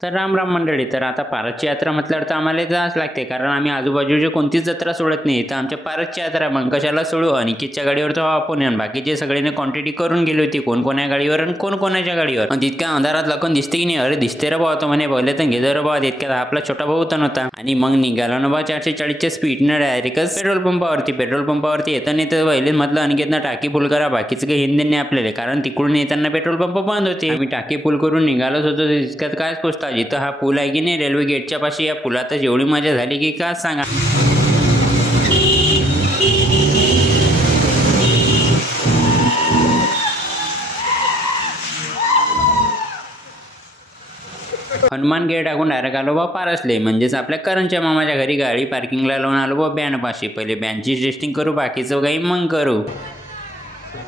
तर राम राम मंडळी. तर आता पारसची यात्रा म्हटल्यावर तर आम्हाला जावंच लागते, कारण आम्ही आजूबाजूची कोणतीच जत्रा सोडत नाही. तर आमच्या पारसची यात्रा मग कशाला सोडू. अनिकेतच्या गाडीवर तर आपण आणि बाकीचे सगळ्यांनी क्वांटिटी करून गेली होती, कोण कोण्या गाडीवर आणि कोण कोणाच्या गाडीवर. आणि तितक्या अंधारात लखन दिसते की नाही. अरे दिसते रे भाऊ, तो म्हणे पहिले तर घेदर रे भाऊ. तितक्यात आपला छोटा भाऊ तर नव्हता आणि मग निघाला ना बा 440च्या स्पीडनं डायरेक्टच पेट्रोल पंपावरती येताना तर पहिले म्हटलं अनिकेतनं टाकी फुल करा, बाकीचं काही हिंदी नाही आपल्याला, कारण तिकडून येताना पेट्रोल पंप बंद होते. आम्ही टाकी फुल करून निघालोच होतो. तितक्यात काय पोचता जिथं हा पूल आहे की नाही रेल्वे गेटच्या पाशी, या पुलातच एवढी मजा झाली की काय सांगा. हनुमान गेट टाकून डायरेक्ट आलो बा पारसले, म्हणजेच आपल्या करणच्या मामाच्या घरी गाडी पार्किंगला लावून आलो बा बँड पाशी. पहिले बँडची टेस्टिंग करू, बाकीचं काही मग करू.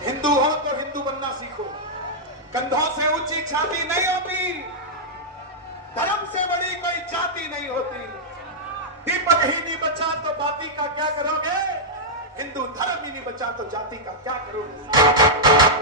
हिंदू हो तो हिंदू बनना सीखो, कंधों से ऊंची छाती नहीं होती, धर्म से बड़ी कोई जाति नहीं होती, दीपक ही नहीं बचा तो बाती का क्या करोगे, हिंदू धर्म ही नहीं बचा तो जाति का क्या करोगे.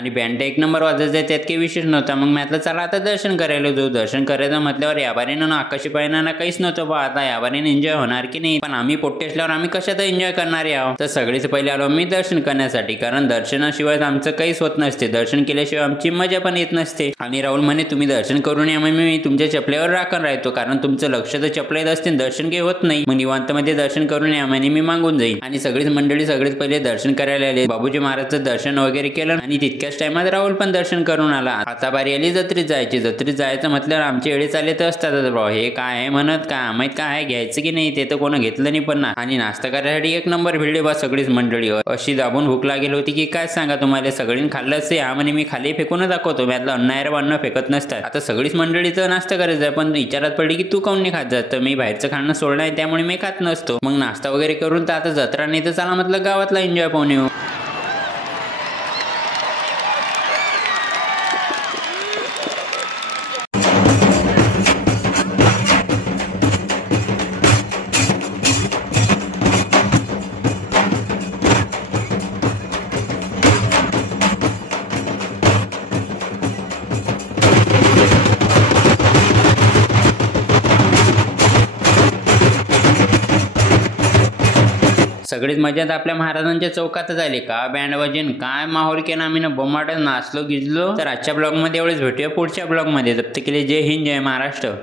आणि बँड एक नंबर वाजायचं, त्यात काही विशेष नव्हता. मग मी चला आता दर्शन करायला जाऊ. दर्शन करायचं म्हटल्यावर याबारीनं ना आकाशी पाहिना ना काहीच नव्हतं बा. आता याबारीनं एन्जॉय होणार की नाही, पण आम्ही पोट्टे असल्यावर आम्ही कशात एन्जॉय करणार आहोत. तर सगळीच पहिले आलो मी दर्शन करण्यासाठी, कारण दर्शनाशिवाय आमचं काहीच होत नसते. दर्शन केल्याशिवाय आमची मजा पण येत नसते. आणि राहुल म्हणे तुम्ही दर्शन करून या, मग मी तुमच्या चपल्यावर राखण राहतो, कारण तुमचं लक्ष तर चपल्यात असते, दर्शन काही होत नाही. मग निवांत मध्ये दर्शन करून या म्हणे, मी मागून जाईल. आणि सगळीच मंडळी सगळेच पहिले दर्शन करायला आले. बाबूजी महाराजचं दर्शन वगैरे केलं आणि तितक्याच टायमात राहुल पण दर्शन करून आला. आता बारी आली जत्रेत जायची. जत्रेत जायचं म्हटल्यावर आमचे एळे चालले तर असतात भाऊ. हे काय आहे म्हणत, काय माहित काय आहे, घ्यायचं की नाही ते तर कोण घेतलं नाही. पण ना, आणि नाश्ता करायसाठी एक नंबर भिडले बा सगळीच मंडळी. अशी दाबून भूक लागेल होती की काय सांगा तुम्हाला. सगळींनी खाल्लंच आहे. म्हणे मी खाली फेकून दाखवतो, मी आतलं अन्न आहे अन्न फेकत नसतात. आता सगळीच मंडळी तर नाश्ता करायचं आहे, पण विचारात पडली की तू काऊन नाही खात जात. तर मी बाहेरचं खाणं सोडलं आहे, त्यामुळे मी खात नसतो. मग नाश्ता वगैरे करून तर आता जत्रा नाही तर चला म्हटलं गावातला एन्जॉय पाहून येऊ. सगळीच मजात आपल्या महाराजांच्या चौकात झाली. का बँड वाजन, काय माहोल केला आम्ही ना, बोमाटच नाचलो गिजलो. तर आजच्या ब्लॉग मध्ये एवढेच. भेटूया पुढच्या ब्लॉग मध्ये. जप्त केले. जय हिंद, जय महाराष्ट्र.